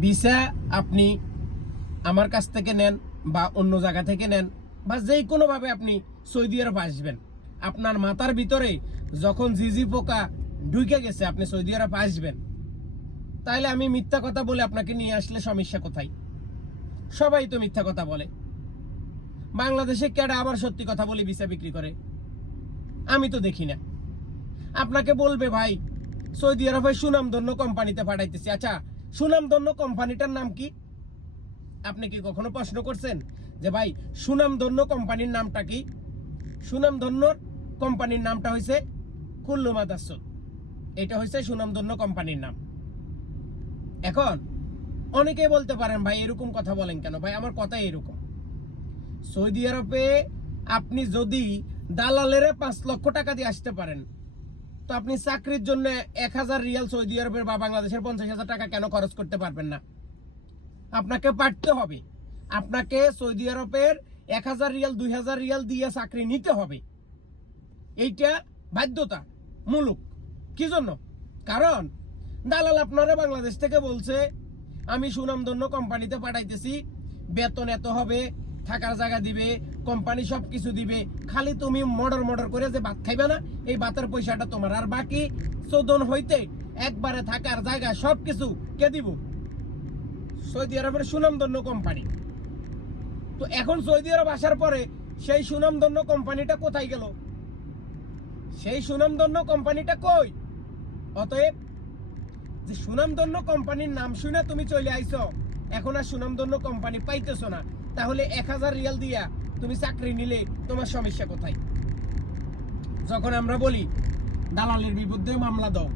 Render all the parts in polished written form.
Visa আপনি আমার কাছ থেকে নেন বা অন্য জায়গা থেকে নেন বা যে কোনোভাবে আপনি সৌদি আরব আসবেন, আপনার মাথার ভিতরে যখন জিজি পোকা ঢুকে গেছে আপনি সৌদি আরব আসবেন, তাহলে আমি মিথ্যা কথা বলে আপনাকে নিয়ে আসলে সমস্যা কোথায়? সবাই তো মিথ্যা কথা বলে। বাংলাদেশে কেডা আবার সত্যি কথা বলে ভিসা বিক্রি করে? আমি তো দেখি না। আপনাকে বলবে ভাই সৌদি আরবে সুনামধন্য কোম্পানিতে পাঠাইতেছি। আচ্ছা, সুনামধন্য কোম্পানিটার নাম কি? আপনি কি কখনো প্রশ্ন করছেন যে ভাই সুনামধন্য কোম্পানির নামটা কি? সুনামধন্য কোম্পানির নামটা হয়েছে কুল্লু মাদাসুদ। এটা হয়েছে সুনামধন্য কোম্পানির নাম। এখন অনেকেই বলতে পারেন ভাই এরকম কথা বলেন কেন? ভাই আমার কথা এরকম, সৌদি আরবে আপনি যদি দালালের 5 লক্ষ টাকা দিয়ে আসতে পারেন, তো আপনি চাকরির জন্য 1000 রিয়াল সৌদি আরবের বা বাংলাদেশের 50,000 টাকা কেন খরচ করতে পারবেন না? আপনাকে পারতে হবে। আপনাকে সৌদি আরবের 1000 রিয়াল 2000 রিয়াল দিয়ে চাকরি নিতে হবে। এইটা বাধ্যতা মূলক। কি জন্য? কারণ দালাল আপনারা বাংলাদেশ থেকে বলছে আমি সুনামধন্য কোম্পানিতে পাঠাইতেছি, বেতন এত হবে, থাকার জায়গা দিবে, কোম্পানি সবকিছু দিবে, খালি তুমি মর্ডার করে যে ভাত খাইবে না, এই ভাতের পয়সাটা তোমার, আর বাকি চোদন হইতে একবারে থাকার জায়গা সবকিছু কে দিব? সৌদি আরবের সুনামধন্য কোম্পানি। তো এখন সৌদি আরব আসার পরে সেই সুনামধন্য কোম্পানিটা কোথায় গেল? সেই সুনামধন্য কোম্পানিটা কই? অতএব যে সুনামধন্য কোম্পানির নাম শুনে তুমি চলে আইছো, এখন আর সুনামধন্য কোম্পানি পাইতেছো না, তাহলে 1000 রিয়াল দিয়া তুমি চাকরি নিলে তোমার সমস্যা কোথায়? যখন আমরা বলি দালালের বিরুদ্ধে মামলা দাও,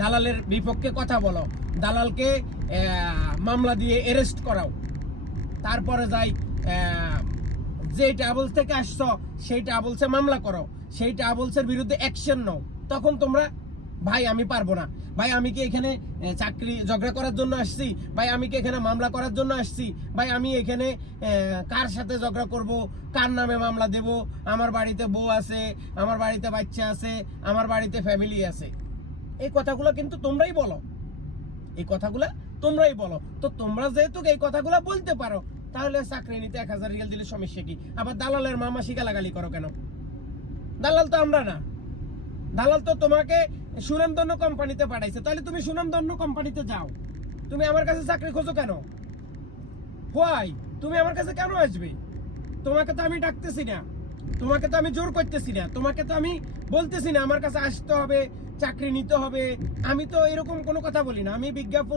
দালালের বিপক্ষে কথা বলো, দালালকে মামলা দিয়ে অ্যারেস্ট করাও, তারপরে যাই যে ট্রাভেলস থেকে আসছো সেই ট্রাভেলসে মামলা করো, সেই ট্রাভেলসের বিরুদ্ধে অ্যাকশন নাও, তখন তোমরা ভাই আমি পারবো না, ভাই আমি কি এখানে চাকরি ঝগড়া করার জন্য আসছি, ভাই আমি কি এখানে মামলা করার জন্য আসছি, ভাই আমি এখানে কার সাথে ঝগড়া করব, কার নামে মামলা দেব, আমার বাড়িতে বউ আছে, আমার বাড়িতে বাচ্চা আছে, আমার বাড়িতে ফ্যামিলি আছে, এই কথাগুলো কিন্তু তোমরাই বলো। এই কথাগুলা তোমরাই বলো। তো তোমরা যেহেতু এই কথাগুলা বলতে পারো, তাহলে চাকরি নিতে 1000 রিয়াল দিলে সমস্যা কি? আবার দালালের মামাসি গালাগালি করো কেন? দালাল তো আমরা না, দালাল তো তোমাকে সুনামধন্য কোম্পানিতে পাঠাইছে, তাহলে তুমি সুনামধন্য কোম্পানিতে যাও। তুমি আমার কাছে চাকরি খোঁজো কেন? হোয়াই? তুমি আমার কাছে কেন আসবে? তোমাকে তো আমি ডাকতেছি না, তোমাকে তো আমি জোর করতেছি না, তোমাকে তো আমি বলতেছি না আমার কাছে আসতে হবে, চাকরি নিতে হবে। আমি তো এরকম কোনো কথা বলি না। আমি বিজ্ঞাপন